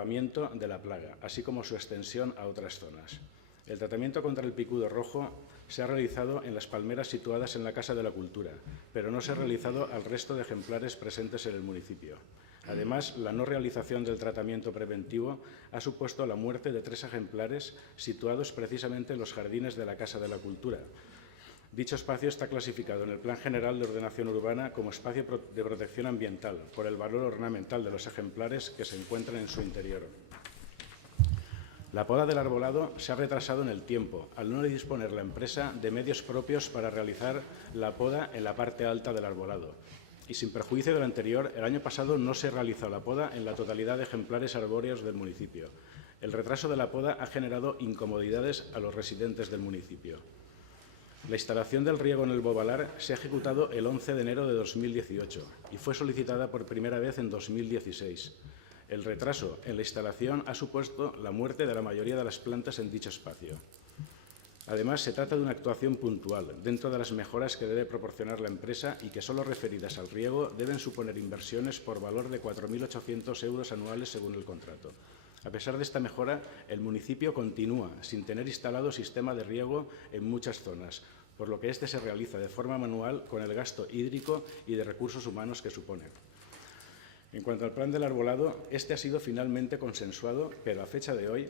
agravamiento de la plaga, así como su extensión a otras zonas. El tratamiento contra el picudo rojo se ha realizado en las palmeras situadas en la Casa de la Cultura, pero no se ha realizado al resto de ejemplares presentes en el municipio. Además, la no realización del tratamiento preventivo ha supuesto la muerte de 3 ejemplares situados precisamente en los jardines de la Casa de la Cultura. Dicho espacio está clasificado en el Plan General de Ordenación Urbana como espacio de protección ambiental por el valor ornamental de los ejemplares que se encuentran en su interior. La poda del arbolado se ha retrasado en el tiempo, al no disponer la empresa de medios propios para realizar la poda en la parte alta del arbolado. Y sin perjuicio de lo anterior, el año pasado no se realizó la poda en la totalidad de ejemplares arbóreos del municipio. El retraso de la poda ha generado incomodidades a los residentes del municipio. La instalación del riego en el Bobalar se ha ejecutado el 11 de enero de 2018 y fue solicitada por primera vez en 2016. El retraso en la instalación ha supuesto la muerte de la mayoría de las plantas en dicho espacio. Además, se trata de una actuación puntual, dentro de las mejoras que debe proporcionar la empresa y que, solo referidas al riego, deben suponer inversiones por valor de 4.800 euros anuales según el contrato. A pesar de esta mejora, el municipio continúa sin tener instalado sistema de riego en muchas zonas, por lo que este se realiza de forma manual con el gasto hídrico y de recursos humanos que supone. En cuanto al plan del arbolado, este ha sido finalmente consensuado, pero a fecha de hoy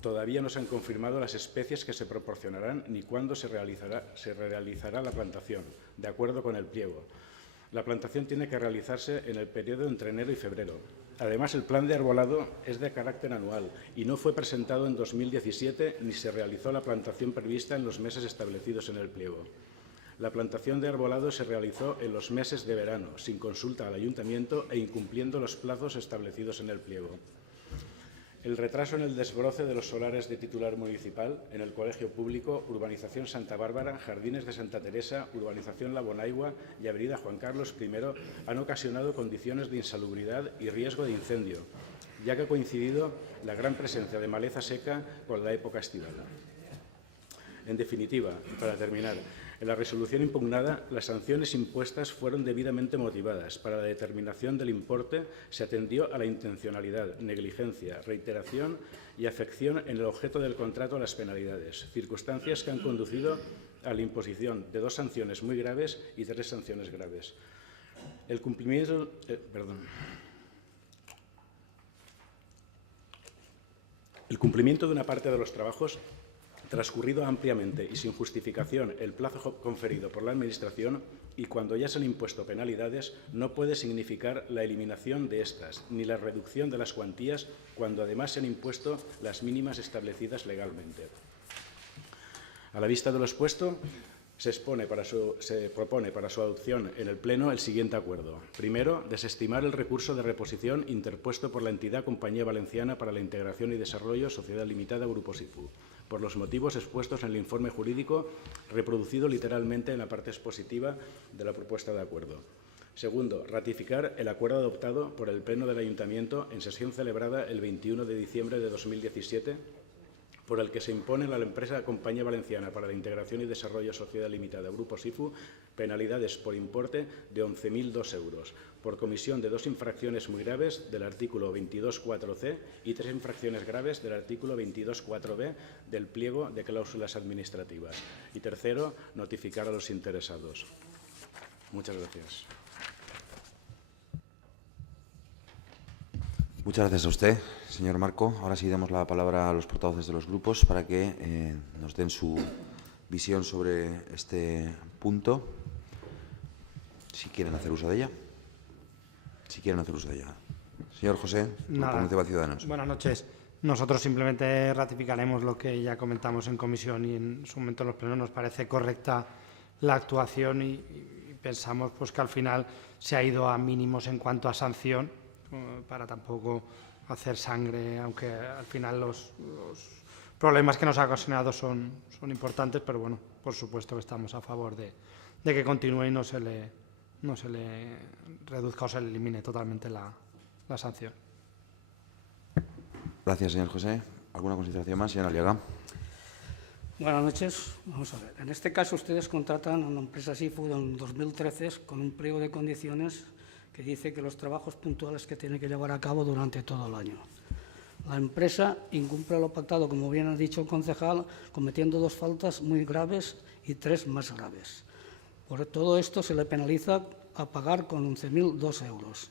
todavía no se han confirmado las especies que se proporcionarán ni cuándo se realizará la plantación, de acuerdo con el pliego. La plantación tiene que realizarse en el periodo entre enero y febrero. Además, el plan de arbolado es de carácter anual y no fue presentado en 2017 ni se realizó la plantación prevista en los meses establecidos en el pliego. La plantación de arbolado se realizó en los meses de verano, sin consulta al ayuntamiento e incumpliendo los plazos establecidos en el pliego. El retraso en el desbroce de los solares de titular municipal en el Colegio Público, Urbanización Santa Bárbara, Jardines de Santa Teresa, Urbanización La Bonaigua y Avenida Juan Carlos I han ocasionado condiciones de insalubridad y riesgo de incendio, ya que ha coincidido la gran presencia de maleza seca con la época estival. En definitiva, para terminar, en la resolución impugnada, las sanciones impuestas fueron debidamente motivadas. Para la determinación del importe se atendió a la intencionalidad, negligencia, reiteración y afección en el objeto del contrato a las penalidades, circunstancias que han conducido a la imposición de 2 sanciones muy graves y 3 sanciones graves. El cumplimiento de una parte de los trabajos transcurrido ampliamente y sin justificación el plazo conferido por la Administración y cuando ya se han impuesto penalidades, no puede significar la eliminación de estas ni la reducción de las cuantías cuando además se han impuesto las mínimas establecidas legalmente. A la vista de lo expuesto, se propone para su adopción en el Pleno el siguiente acuerdo. Primero, desestimar el recurso de reposición interpuesto por la entidad Compañía Valenciana para la Integración y Desarrollo Sociedad Limitada Grupo SIFU, por los motivos expuestos en el informe jurídico, reproducido literalmente en la parte expositiva de la propuesta de acuerdo. Segundo, ratificar el acuerdo adoptado por el Pleno del Ayuntamiento en sesión celebrada el 21 de diciembre de 2017, por el que se impone a la empresa Compañía Valenciana para la Integración y Desarrollo Sociedad Limitada Grupo SIFU penalidades por importe de 11.002 euros, por comisión de 2 infracciones muy graves del artículo 22.4c y 3 infracciones graves del artículo 22.4b del pliego de cláusulas administrativas. Y tercero, notificar a los interesados. Muchas gracias. Muchas gracias a usted, señor Marco. Ahora sí damos la palabra a los portavoces de los grupos para que nos den su visión sobre este punto, si quieren hacer uso de ella. Señor José, por Iniciativa Ciudadanos. Buenas noches. Nosotros simplemente ratificaremos lo que ya comentamos en comisión y en su momento en los plenos. Nos parece correcta la actuación y pensamos pues, que al final se ha ido a mínimos en cuanto a sanción, para tampoco hacer sangre, aunque al final los problemas que nos ha ocasionado son importantes, pero bueno, por supuesto que estamos a favor de que continúe y no se le reduzca o se le elimine totalmente la sanción. Gracias, señor José. ¿Alguna consideración más, señora Aliaga? Buenas noches. Vamos a ver. En este caso, ustedes contratan a una empresa SIFU en 2013 con un pliego de condiciones que dice que los trabajos puntuales que tiene que llevar a cabo durante todo el año. La empresa incumple lo pactado, como bien ha dicho el concejal, cometiendo 2 faltas muy graves y 3 más graves. Por todo esto se le penaliza a pagar con 11.002 euros.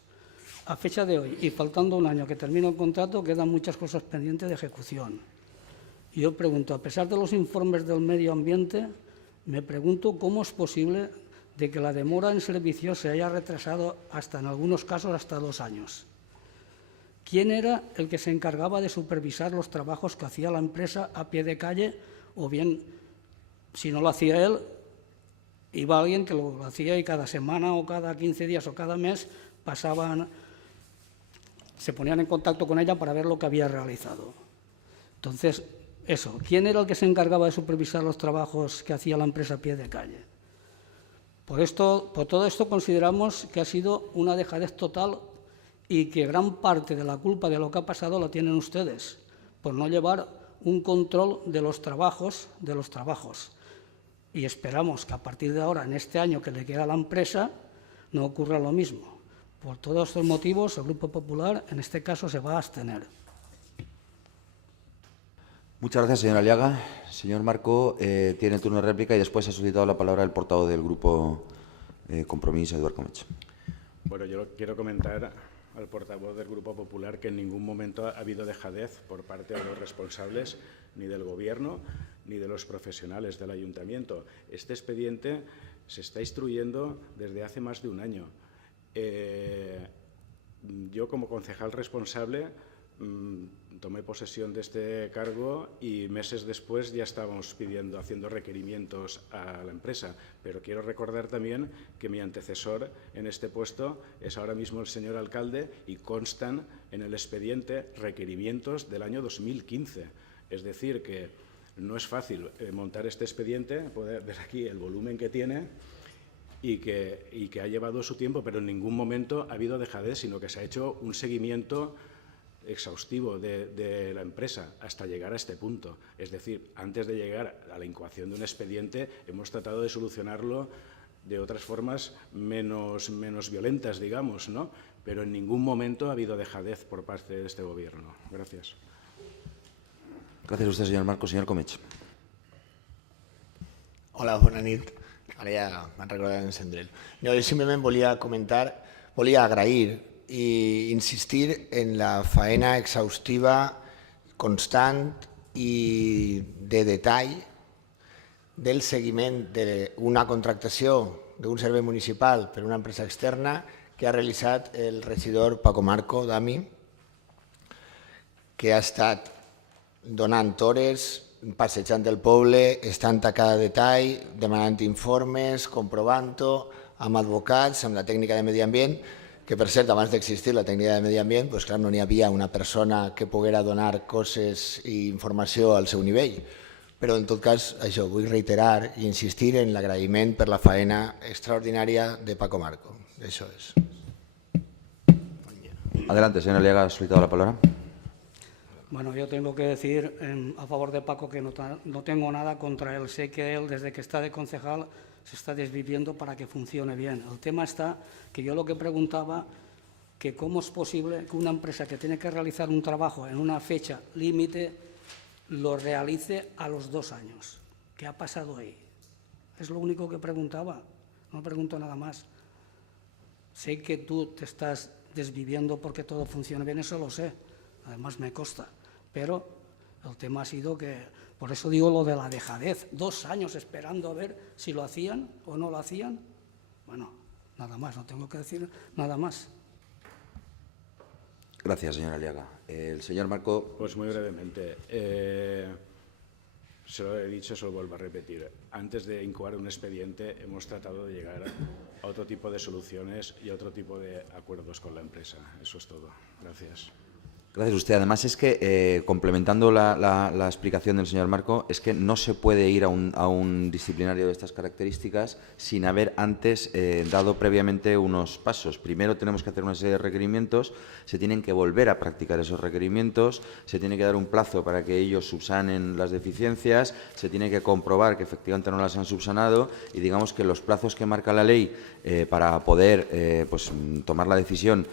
A fecha de hoy, y faltando un año que termine el contrato, quedan muchas cosas pendientes de ejecución. Y yo pregunto, a pesar de los informes del medio ambiente, me pregunto cómo es posible de que la demora en servicio se haya retrasado hasta, en algunos casos, hasta 2 años. ¿Quién era el que se encargaba de supervisar los trabajos que hacía la empresa a pie de calle? O bien, si no lo hacía él, iba alguien que lo hacía y cada semana o cada 15 días o cada mes se ponían en contacto con ella para ver lo que había realizado. Entonces, eso, ¿quién era el que se encargaba de supervisar los trabajos que hacía la empresa a pie de calle? Por todo esto consideramos que ha sido una dejadez total y que gran parte de la culpa de lo que ha pasado la tienen ustedes, por no llevar un control de los trabajos. Y esperamos que a partir de ahora, en este año que le queda a la empresa, no ocurra lo mismo. Por todos estos motivos, el Grupo Popular, en este caso, se va a abstener. Muchas gracias, señor Aliaga. Señor Marco, tiene turno de réplica y después ha solicitado la palabra el portavoz del Grupo Compromís, Eduard Comech. Bueno, yo quiero comentar al portavoz del Grupo Popular que en ningún momento ha habido dejadez por parte de los responsables, ni del Gobierno, ni de los profesionales del Ayuntamiento. Este expediente se está instruyendo desde hace más de un año. Yo, como concejal responsable, tomé posesión de este cargo y meses después ya estábamos haciendo requerimientos a la empresa. Pero quiero recordar también que mi antecesor en este puesto es ahora mismo el señor alcalde y constan en el expediente requerimientos del año 2015. Es decir, que no es fácil montar este expediente, poder ver aquí el volumen que tiene y que ha llevado su tiempo, pero en ningún momento ha habido dejadez, sino que se ha hecho un seguimiento exhaustivo de la empresa hasta llegar a este punto. Es decir, antes de llegar a la incoación de un expediente, hemos tratado de solucionarlo de otras formas menos violentas, digamos, ¿no? Pero en ningún momento ha habido dejadez por parte de este Gobierno. Gracias. Gracias a usted, señor Marco. Señor Comech. Hola, bona nit. Ara ja m'han recordat en Sendrell. Jo simplement volia agrair i insistir en la faena exhaustiva, constant i de detall del seguiment d'una contractació d'un servei municipal per una empresa externa que ha realitzat el regidor Paco Marco Dami, que ha estat donant hores, passejant el poble, estant a cada detall, demanant informes, comprovant-ho, amb advocats, amb la tècnica de medi ambient, que per cert, abans d'existir la tècnica de medi ambient, doncs clar, no n'hi havia una persona que poguera donar coses i informació al seu nivell. Però en tot cas, això, vull reiterar i insistir en l'agraïment per la faena extraordinària de Paco Marco. Això és. Adelante, señor Aliaga, ha solicitado la palabra. Bueno, yo tengo que decir a favor de Paco que no tengo nada contra él. Sé que él, desde que está de concejal, se está desviviendo para que funcione bien. El tema está que yo lo que preguntaba, que cómo es posible que una empresa que tiene que realizar un trabajo en una fecha límite lo realice a los 2 años. ¿Qué ha pasado ahí? Es lo único que preguntaba, no pregunto nada más. Sé que tú te estás desviviendo porque todo funcione bien, eso lo sé, además me consta, pero el tema ha sido que, por eso digo lo de la dejadez, 2 años esperando a ver si lo hacían o no lo hacían. Bueno, nada más, no tengo que decir nada más. Gracias, señor Aliaga. El señor Marco. Pues muy brevemente. Se lo he dicho, se lo vuelvo a repetir. Antes de incoar un expediente hemos tratado de llegar a otro tipo de soluciones y a otro tipo de acuerdos con la empresa. Eso es todo. Gracias. Gracias a usted. Además, es que, complementando la explicación del señor Marco, es que no se puede ir a un disciplinario de estas características sin haber antes dado previamente unos pasos. Primero tenemos que hacer una serie de requerimientos, se tienen que volver a practicar esos requerimientos, se tiene que dar un plazo para que ellos subsanen las deficiencias, se tiene que comprobar que efectivamente no las han subsanado y digamos que los plazos que marca la ley para poder pues, tomar la decisión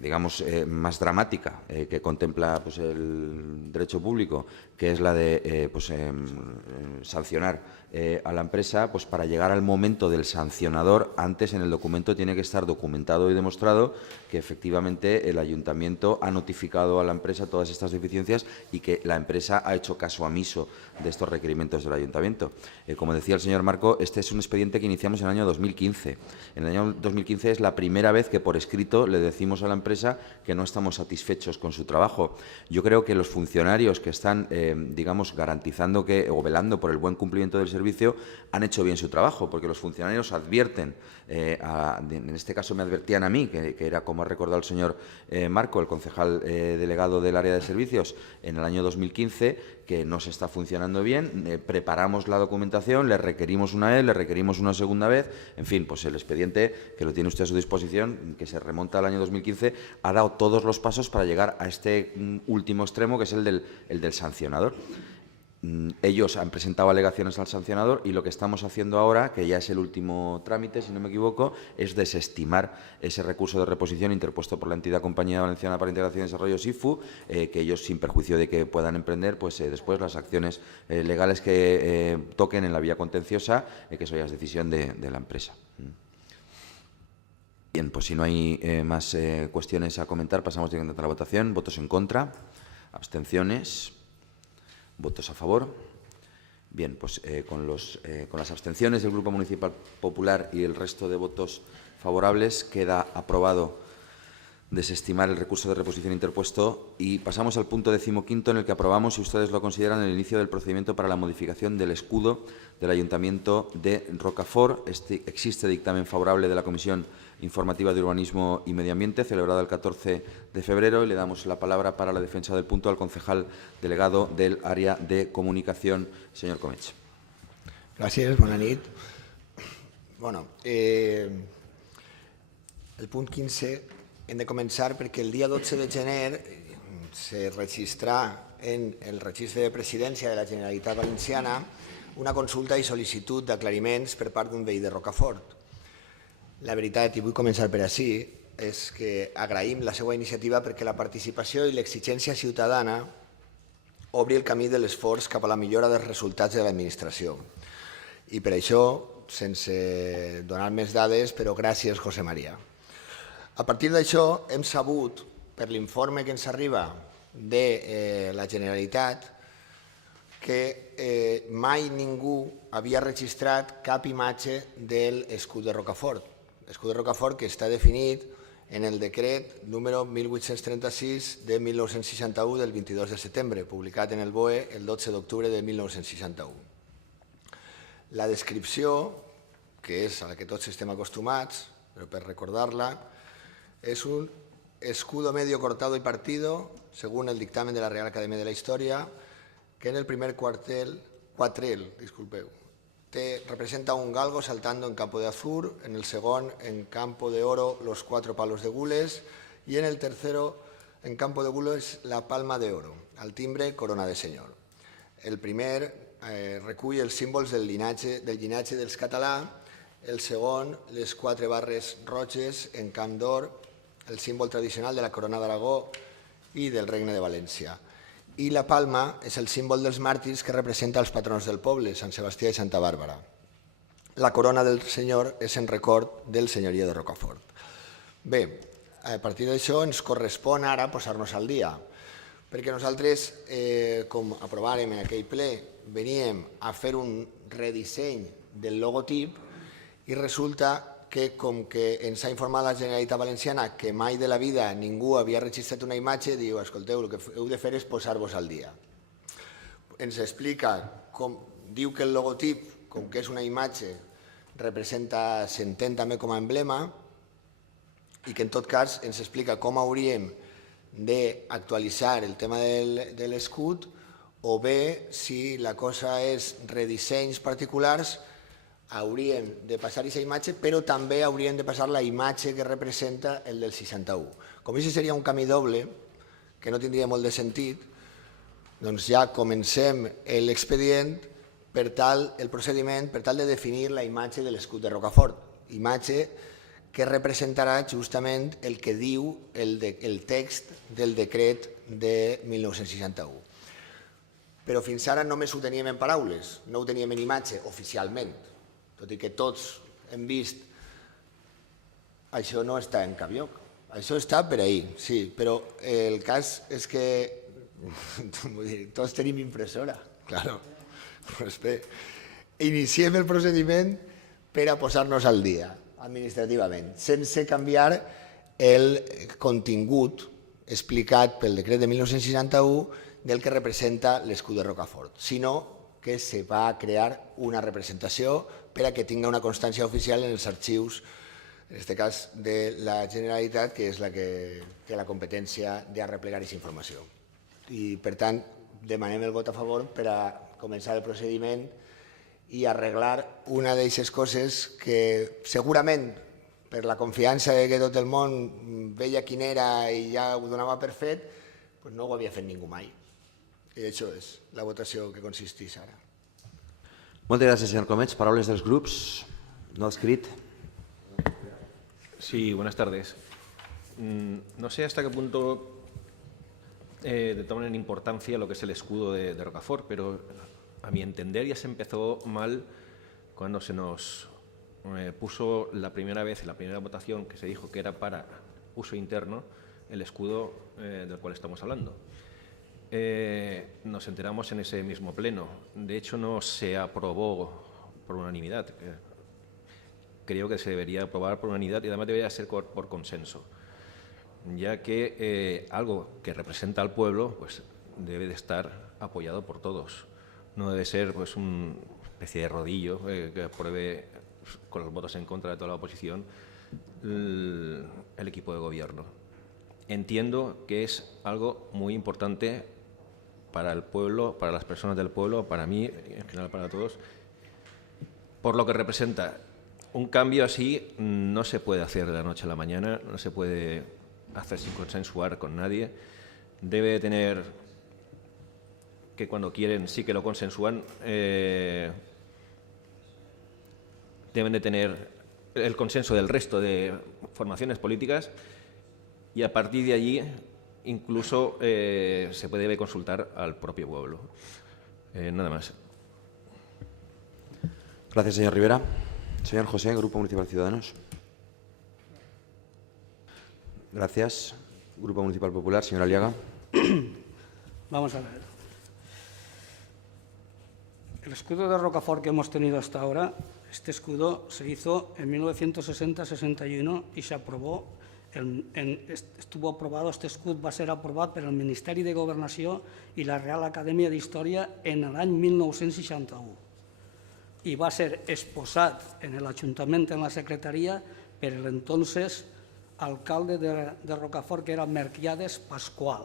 digamos, más dramática que contempla pues, el derecho público, que es la de sancionar a la empresa, pues para llegar al momento del sancionador, antes en el documento tiene que estar documentado y demostrado que efectivamente el ayuntamiento ha notificado a la empresa todas estas deficiencias y que la empresa ha hecho caso omiso de estos requerimientos del ayuntamiento. Como decía el señor Marco, este es un expediente que iniciamos en el año 2015. En el año 2015 es la primera vez que por escrito le decimos a la empresa que no estamos satisfechos con su trabajo. Yo creo que los funcionarios que están, digamos, garantizando o velando por el buen cumplimiento del servicio han hecho bien su trabajo, porque los funcionarios advierten, en este caso me advertían a mí, que era como ha recordado el señor Marco, el concejal delegado del área de servicios, en el año 2015, que no se está funcionando bien, preparamos la documentación, le requerimos una vez, le requerimos una segunda vez, en fin, pues el expediente, que lo tiene usted a su disposición, que se remonta al año 2015, ha dado todos los pasos para llegar a este último extremo, que es el del sancionador. Ellos han presentado alegaciones al sancionador y lo que estamos haciendo ahora, que ya es el último trámite, si no me equivoco, es desestimar ese recurso de reposición interpuesto por la entidad Compañía Valenciana para Integración y Desarrollo, SIFU, que ellos, sin perjuicio de que puedan emprender, pues después las acciones legales que toquen en la vía contenciosa, que eso ya es decisión de la empresa. Bien, pues si no hay más cuestiones a comentar, pasamos directamente a la votación. Votos en contra, abstenciones. ¿Votos a favor? Bien, pues con las abstenciones del Grupo Municipal Popular y el resto de votos favorables queda aprobado desestimar el recurso de reposición interpuesto y pasamos al punto 15º en el que aprobamos, si ustedes lo consideran, el inicio del procedimiento para la modificación del escudo del Ayuntamiento de Rocafort. Existe dictamen favorable de la Comisión Informativa de Urbanismo y Medio Ambiente, celebrada el 14 de febrero, y le damos la palabra para la defensa del punto al concejal delegado del área de comunicación, señor Comech. Gràcies, bona nit. Bueno, el punt 15 hem de començar perquè el dia 12 de gener se registrà en el registre de presidència de la Generalitat Valenciana una consulta i sol·licitud d'aclariments per part d'un veí de Rocafort. La veritat, i vull començar per així, és que agraïm la seva iniciativa perquè la participació i l'exigència ciutadana obri el camí de l'esforç cap a la millora dels resultats de l'administració. I per això, sense donar més dades, però gràcies, José María. A partir d'això, hem sabut, per l'informe que ens arriba de la Generalitat, que mai ningú havia registrat cap imatge de l'escut de Rocafort. L'escut de Rocafort que està definit en el decret número 1836 de 1961 del 22 de setembre, publicat en el BOE el 12 d'octubre de 1961. La descripció, que és a la que tots estem acostumats, però per recordar-la, es un escudo medio cortado y partido, según el dictamen de la Real Academia de la Historia, que en el primer cuatril, representa un galgo saltando en campo de azur, en el segundo, en campo de oro, los 4 palos de gules, y en el tercero, en campo de gules, la palma de oro, al timbre, corona de señor. El primer recull els símbols del llinatge dels català, el segon, les 4 barres roges en camp d'or, el símbol tradicional de la corona d'Aragó i del Regne de València. I la palma és el símbol dels màrtirs que representa els patrons del poble, Sant Sebastià i Santa Bàrbara. La corona del senyor és en record del senyoria de Rocafort. Bé, a partir d'això ens correspon ara posar-nos al dia, perquè nosaltres, com aprovàrem en aquell ple, veníem a fer un redisseny del logotip i resulta que, com que ens ha informat la Generalitat Valenciana que mai de la vida ningú havia registrat una imatge, diu, escolteu, el que heu de fer és posar-vos al dia. Ens explica, diu que el logotip, com que és una imatge, s'entén també com a emblema, i que en tot cas ens explica com hauríem d'actualitzar el tema de l'escut, o bé, si la cosa és redissenys particulars, hauríem de passar aquesta imatge, però també hauríem de passar la imatge que representa el del 61. Com això seria un camí doble, que no tindria molt de sentit, doncs ja comencem l'expedient el procediment per tal de definir la imatge de l'escut de Rocafort, imatge que representarà justament el que diu el text del decret de 1961. Però fins ara només ho teníem en paraules, no ho teníem en imatge oficialment, tot i que tots hem vist, això no està en cap lloc. Això està per ahir, sí, però el cas és que tots tenim impressora, claro. Pues bé, iniciem el procediment per a posar-nos al dia administrativament, sense canviar el contingut explicat pel decret de 1961 del que representa l'escut de Rocafort, sinó que se va crear una representació per a que tingui una constància oficial en els arxius, en aquest cas de la Generalitat, que és la que té la competència d'arreplegar aquesta informació. I, per tant, demanem el vot a favor per a començar el procediment i arreglar una d'aquestes coses que segurament per la confiança que tot el món veia quin era i ja ho donava per fet, no ho havia fet ningú mai. I això és la votació que consisteix ara. Moltes gràcies, senyor Comets. Paraules dels grups. No escrit. Sí, buenas tardes. No sé hasta qué punto toman en importancia lo que es el escudo de Rocafort, pero a mi entender ya se empezó mal cuando se nos puso la primera vez, en la primera votación, que se dijo que era para uso interno, el escudo del cual estamos hablando. Nos enteramos en ese mismo pleno. De hecho, no se aprobó por unanimidad. Creo que se debería aprobar por unanimidad y además debería ser por consenso, ya que algo que representa al pueblo pues, debe de estar apoyado por todos. No debe ser pues, una especie de rodillo que apruebe con los votos en contra de toda la oposición el equipo de gobierno. Entiendo que es algo muy importante para el pueblo, para las personas del pueblo, para mí, en general para todos, por lo que representa. Un cambio así no se puede hacer de la noche a la mañana, no se puede hacer sin consensuar con nadie. Debe tener, que cuando quieren sí que lo consensúan, deben de tener el consenso del resto de formaciones políticas y a partir de allí incluso se debe consultar al propio pueblo. Nada más. Gracias, señor Rivera. Señor José, Grupo Municipal Ciudadanos. Gracias. Grupo Municipal Popular, señor Aliaga. Vamos a ver. El escudo de Rocafort que hemos tenido hasta ahora, este escudo se hizo en 1960-61 y se aprobó, estuvo aprobado, este escudo va a ser aprovat per el Ministeri de Governació i la Real Acadèmia d'Història en l'any 1961 i va ser exposat en l'Ajuntament, en la Secretaria, per l'entonces alcalde de Rocafort, que era Melquiades Pascual.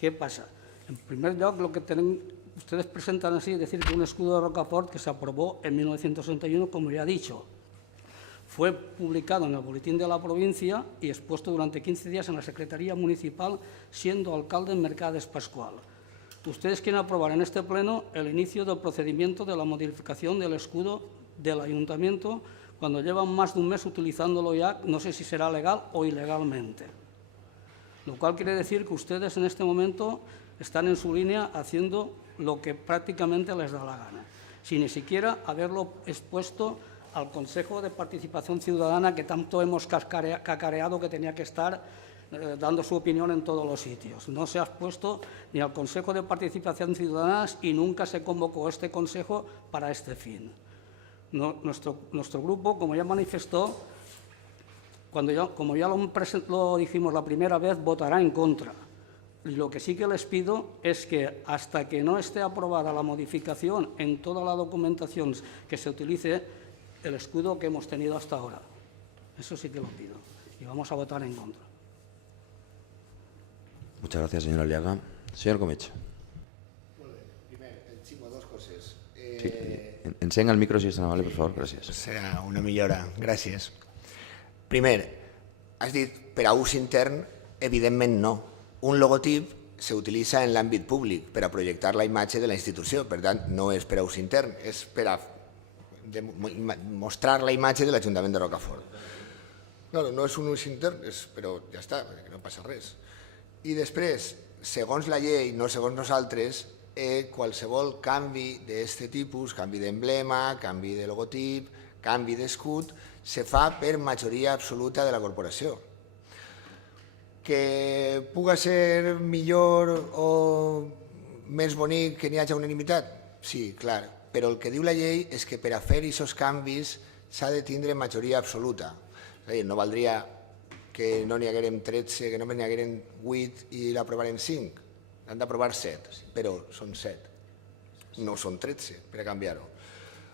¿Qué pasa? En primer lloc, lo que ustedes presentan así, es decir, que un escudo de Rocafort que se aprobó en 1961, como ya he dicho, fue publicado en el Boletín de la Provincia y expuesto durante 15 días en la Secretaría Municipal, siendo alcalde Melquiades Pascual. Ustedes quieren aprobar en este pleno el inicio del procedimiento de la modificación del escudo del Ayuntamiento cuando llevan más de un mes utilizándolo ya, no sé si será legal o ilegalmente. Lo cual quiere decir que ustedes en este momento están en su línea haciendo lo que prácticamente les da la gana, sin ni siquiera haberlo expuesto al Consejo de Participación Ciudadana que tanto hemos cacareado que tenía que estar dando su opinión en todos los sitios. No se ha expuesto ni al Consejo de Participación Ciudadana y nunca se convocó este Consejo para este fin. Nuestro grupo, como ya manifestó, como ya lo dijimos la primera vez, votará en contra. Lo que sí que les pido es que hasta que no esté aprobada la modificación en toda la documentación que se utilice el escudo que hemos tenido hasta ahora. Eso sí que lo pido. y vamos a votar en contra. Muchas gracias, señor Aliaga. Señor Comecho. Dos coses. Sí. Encén el micro, si és tan amable, per favor. Gràcies. Serà una millora. Gràcies. Primer, has dit per a ús intern, evidentment no. Un logotip s'utilitza en l'àmbit públic per a projectar la imatge de la institució, per tant, no és per a ús intern, és per a mostrar la imatge de l'Ajuntament de Rocafort. Claro, no és un ús intern, però ja està, no passa res. I després, segons la llei, no segons nosaltres, qualsevol canvi d'aquest tipus, canvi d'emblema, canvi de logotip, canvi d'escut, se fa per majoria absoluta de la corporació. Que puga ser millor o més bonic que n'hi hagi unanimitat? Sí, clar, però el que diu la llei és que per a fer aquests canvis s'ha de tindre majoria absoluta. És a dir, no valdria que no n'hi haguérem 13, que només n'hi haguérem 8 i l'aprovaren 5. Han d'aprovar 7, però són 7. No són 13 per a canviar-ho.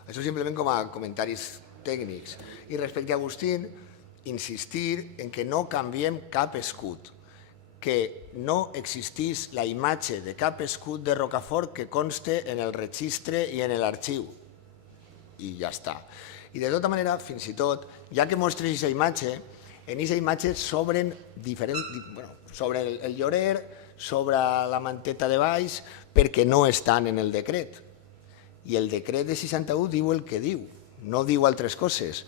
Això simplement com a comentaris tècnics. I respecte a Agustín, insistir en que no canviem cap escut, que no existís la imatge de cap escut de Rocafort que conste en el registre i en l'arxiu. I ja està. I de tota manera, fins i tot, ja que mostres aquesta imatge, en aquesta imatge sobren sobre el llorer, sobre la manteta de baix, perquè no estan en el decret. I el decret de 61 diu el que diu, no diu altres coses.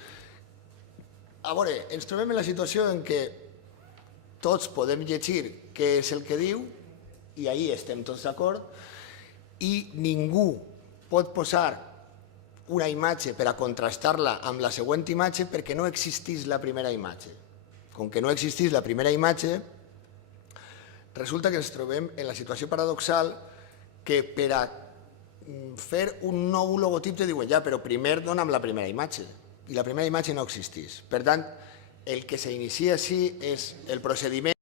A veure, ens trobem en la situació en què tots podem llegir què és el que diu, i ahir estem tots d'acord, i ningú pot posar una imatge per a contrastar-la amb la següent imatge perquè no existís la primera imatge. Com que no existís la primera imatge, resulta que ens trobem en la situació paradoxal que per a fer un nou logotip te diuen ja, però primer dona'm la primera imatge. I la primera imatge no existís. Per tant, el que s'inicia així és el procediment